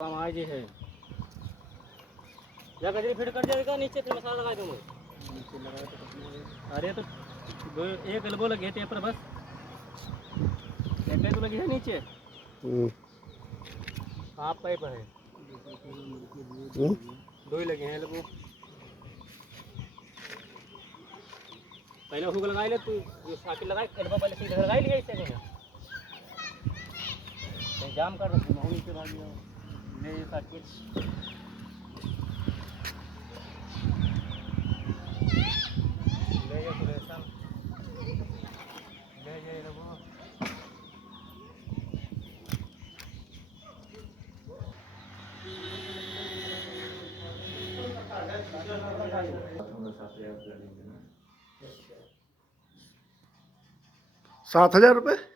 आज है या गजरी फिट कर जाएगा नीचे फिर मसाला लगा दूंगा नीचे लगा तो अरे तो दो एक एल्बो लगे थे पर बस एक तो लगी है नीचे हाफ पाइप है दो ही लगे हैं एल्बो पहले हुक लगाई ले तू जो साइकिल लगाई एल्बो पहले सीधे लगाई लिया इससे नहीं जाम कर रखूँ मैं नीचे भाग गया ले ये साइकिल ले ये सुलेशन ले ये एल्बो ₹7,000